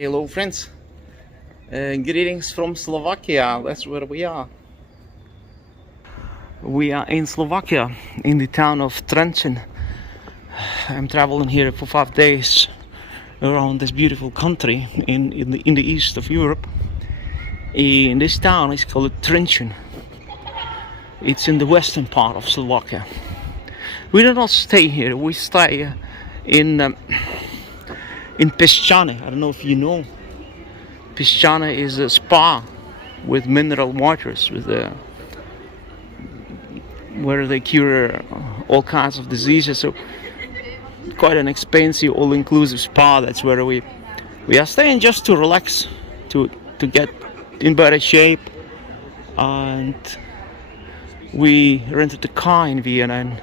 Hello friends, greetings from Slovakia. That's where we are. We are in Slovakia, in the town of Trenčín. I'm traveling here for 5 days around this beautiful country in the east of Europe. In this town is called Trenčín. It's in the western part of Slovakia. We do not stay here. We stay in Piešt'any. I don't know if you know. Piešt'any is a spa with mineral waters, where they cure all kinds of diseases. So quite an expensive, all-inclusive spa. That's where we are staying just to relax, to get in better shape. And we rented a car in Vienna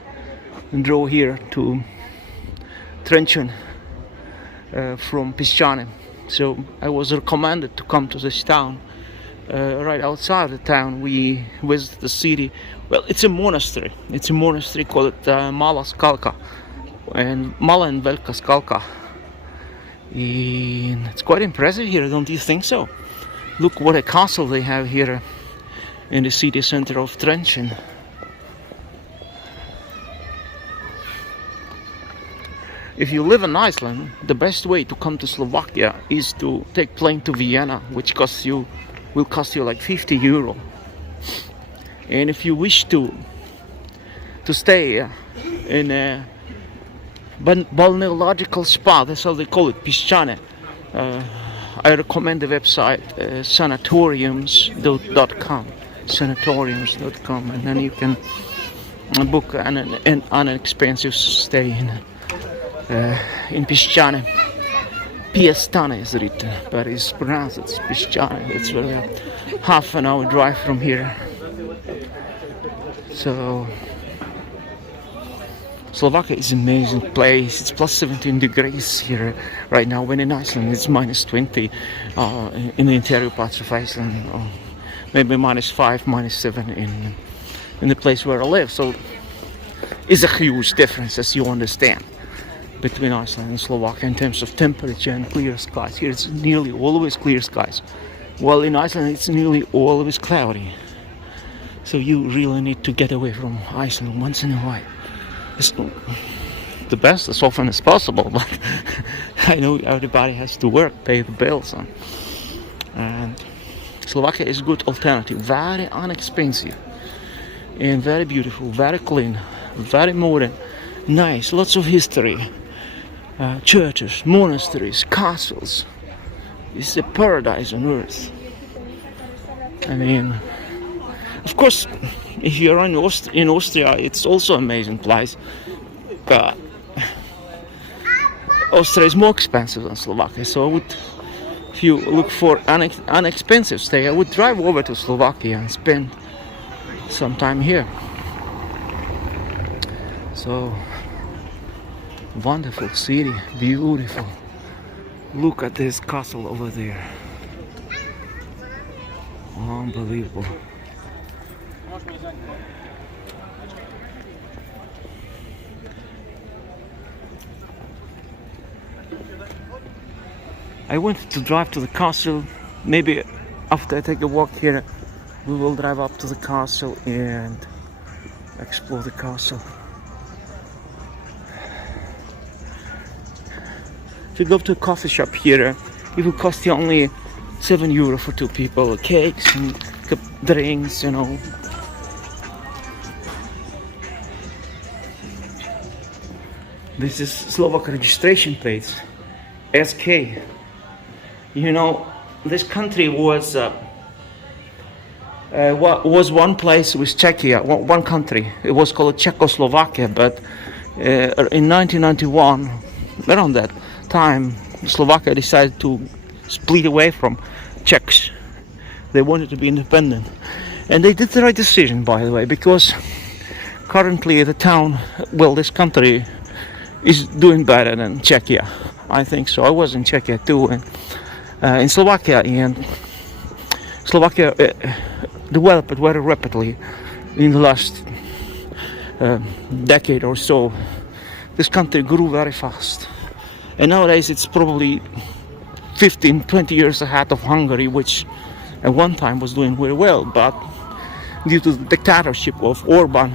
and drove here to Trenčín. From Piešt'any. So I was recommended to come to this town. Right outside the town we visit the city. Well, it's a monastery. It's a monastery called Mala Skalka and Mala and Velika Skalka. And it's quite impressive here, don't you think so? Look what a castle they have here in the city center of Trenčín. If you live in Iceland, the best way to come to Slovakia is to take plane to Vienna, which will cost you like 50 euro. And if you wish to stay in a balneological spa, that's how they call it, Piešt'any, I recommend the website sanatoriums.com, and then you can book an inexpensive stay in Piešt'any. Piešt'any is written, but it's pronounced as Piešt'any. It's half an hour drive from here. So Slovakia is an amazing place. It's plus 17 degrees here right now, when in Iceland it's minus 20 in the interior parts of Iceland, or maybe minus 5, minus 7 in the place where I live. So it's a huge difference, as you understand, between Iceland and Slovakia in terms of temperature and clear skies. Here it's nearly always clear skies, while in Iceland it's nearly always cloudy. So you really need to get away from Iceland once in a while. It's the best as often as possible, but I know everybody has to work, pay the bills, and Slovakia is a good alternative. Very inexpensive and very beautiful, very clean, very modern, nice, lots of history. Churches, monasteries, castles. It's a paradise on earth. I mean, of course, if you're in Austria, it's also an amazing place. But Austria is more expensive than Slovakia. So if you look for an inexpensive stay, I would drive over to Slovakia and spend some time here. So wonderful city, beautiful. Look at this castle over there. Unbelievable. I wanted to drive to the castle. Maybe after I take a walk here, we will drive up to the castle and explore the castle. If you go to a coffee shop here, it will cost you only 7 euro for 2 people. Cakes and drinks, you know. This is Slovak registration plates, SK. You know, this country was one place with Czechia, one country. It was called Czechoslovakia, but in 1991, around that time, Slovakia decided to split away from Czechs. They wanted to be independent, and they did the right decision, by the way, because currently this country is doing better than Czechia. I think so. I was in Czechia too, and in Slovakia, and Slovakia developed very rapidly in the last decade or so. This country grew very fast. And nowadays it's probably 15, 20 years ahead of Hungary, which at one time was doing very well, but due to the dictatorship of Orban,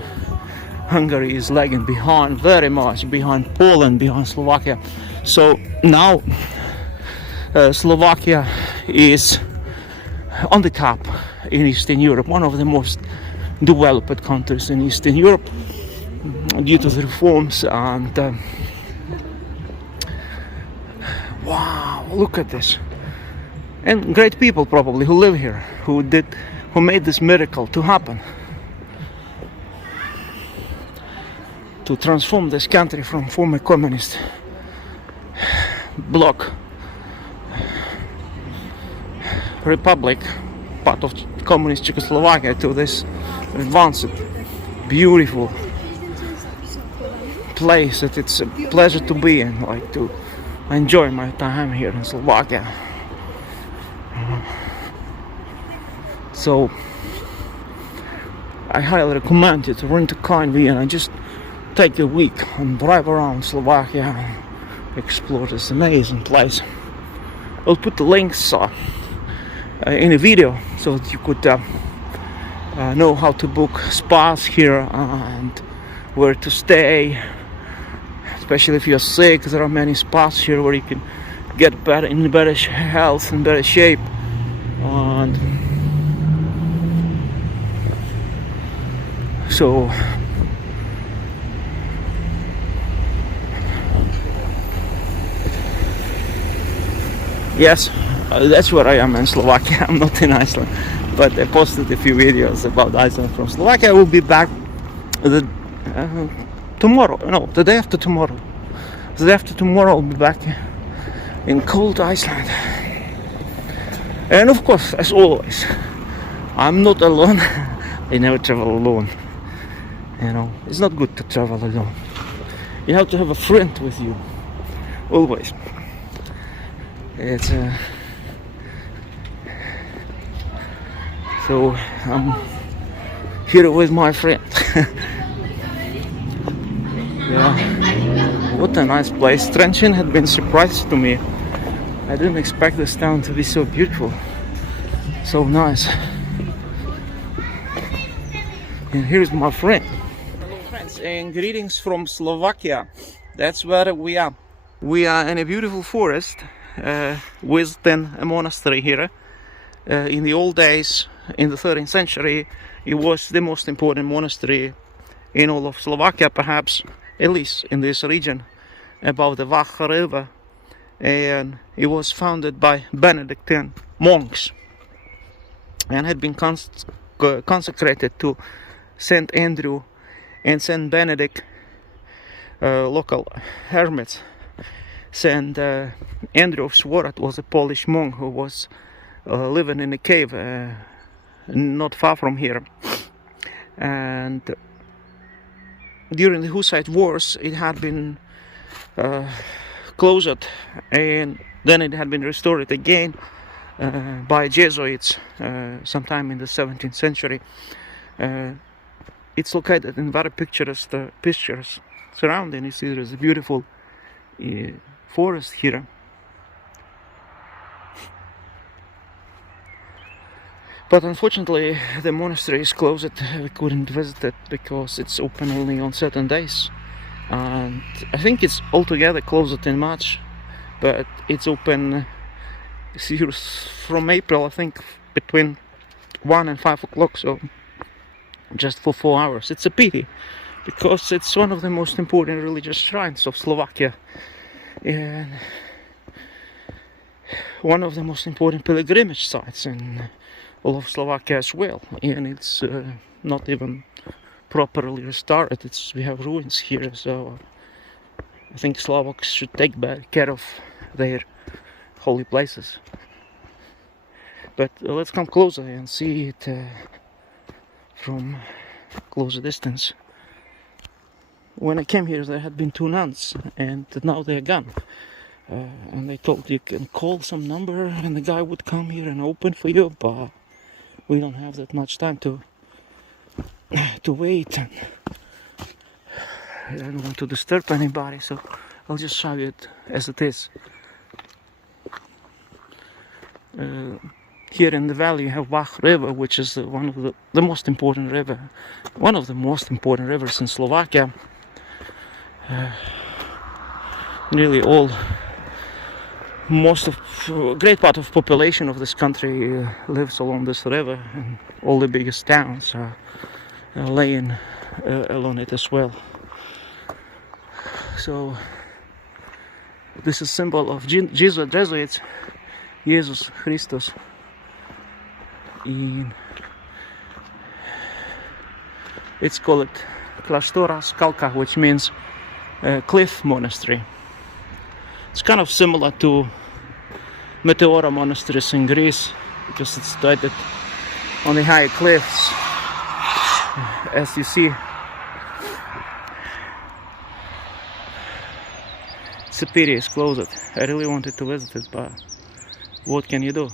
Hungary is lagging behind, very much behind Poland, behind Slovakia. So now Slovakia is on the top in Eastern Europe, one of the most developed countries in Eastern Europe due to the reforms. And wow, look at this. And great people probably who live here, who made this miracle to happen, to transform this country from former communist bloc republic, part of communist Czechoslovakia, to this advanced, beautiful place that it's a pleasure to be in, like to enjoy my time here in Slovakia. So I highly recommend you to rent a car in Vienna and just take a week and drive around Slovakia and explore this amazing place. I'll put the links in a video so that you could know how to book spas here and where to stay. Especially if you're sick, there are many spas here where you can get in better health and better shape. And so yes, that's where I am in Slovakia. I'm not in Iceland, but I posted a few videos about Iceland from Slovakia. I will be back tomorrow. No, the day after tomorrow. The day after tomorrow I'll be back in cold Iceland. And of course, as always, I'm not alone. I never travel alone. You know, it's not good to travel alone. You have to have a friend with you. Always. It's so I'm here with my friend. Yeah, what a nice place. Trenčín had been surprised to me. I didn't expect this town to be so beautiful, so nice. And here's my friend. Hello friends, and greetings from Slovakia. That's where we are. We are in a beautiful forest with then a monastery here. In the old days, in the 13th century, it was the most important monastery in all of Slovakia, perhaps, at least in this region, above the Vach river. And it was founded by Benedictine monks and had been consecrated to Saint Andrew and Saint Benedict, local hermits. Saint Andrew of Swarat was a Polish monk who was living in a cave not far from here. And during the Hussite wars, it had been closed, and then it had been restored again by Jesuits sometime in the 17th century. It's located in very picturesque surrounding. You see, there's a beautiful forest here. But unfortunately, the monastery is closed. We couldn't visit it because it's open only on certain days. And I think it's altogether closed in March, but it's open from April, I think, between 1 and 5 o'clock, so just for 4 hours. It's a pity, because it's one of the most important religious shrines of Slovakia, and one of the most important pilgrimage sites in all of Slovakia as well. And it's not even properly restored. We have ruins here, so I think Slovaks should take care of their holy places. But let's come closer and see it from closer distance. When I came here, there had been 2 nuns, and now they're gone. And they told you can call some number and the guy would come here and open for you, but we don't have that much time to wait, and I don't want to disturb anybody, so I'll just show you it as it is. here in the valley you have Bach River, which is one of the most important rivers in Slovakia. Nearly great part of population of this country lives along this river, and all the biggest towns are laying along it as well. So this is symbol of Jesuits, Jesus Christus. And it's called Klasztora Skalka, which means cliff monastery. It's kind of similar to Meteora monasteries in Greece, because it's situated on the high cliffs, as you see. It's a pity it's closed. I really wanted to visit it, but what can you do?